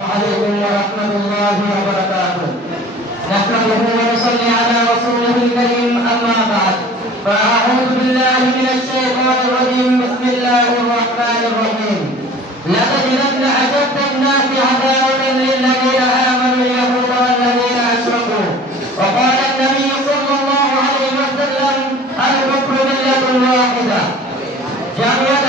عليكم ورحمة الله وبركاته. نحمده ونصلي على رسوله الكريم أما بعد. فأعوذ بالله من الشيطان الرجيم. بسم الله الرحمن الرحيم. لقد لم أشد الناس عداوة للذين آمنوا اليهود والذين أشركوا. وقال النبي صلى الله عليه وسلم الكفر ملة واحدة. جميع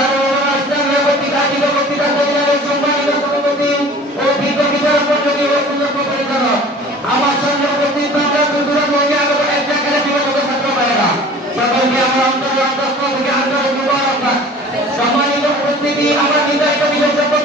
সকলকে আমার অন্তরের অন্তঃস্থল থেকে আন্তরিক সম্মানিত উপস্থিতি আমরা নির্ধারিত বিষয়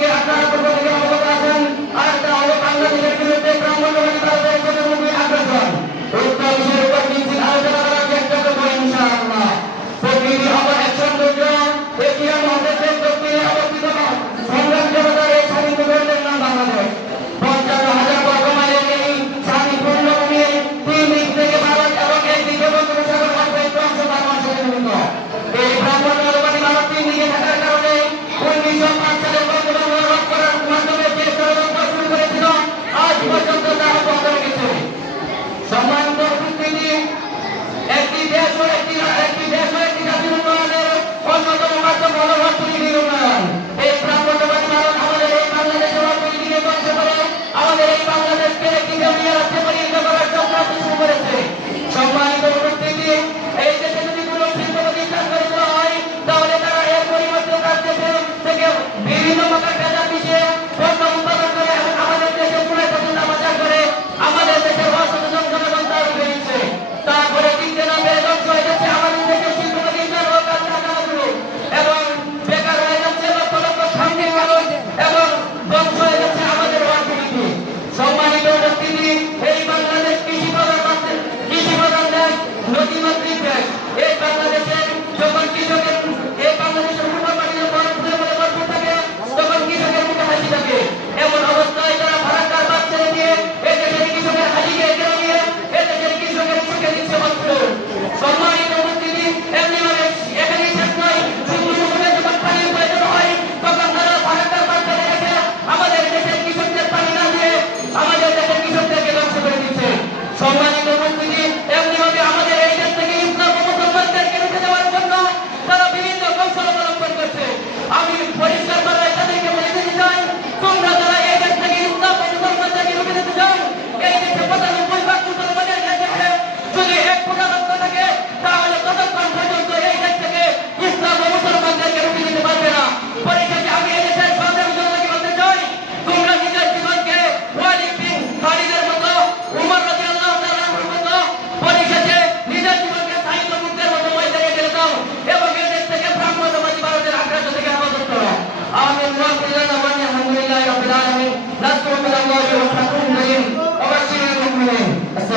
das Câmaras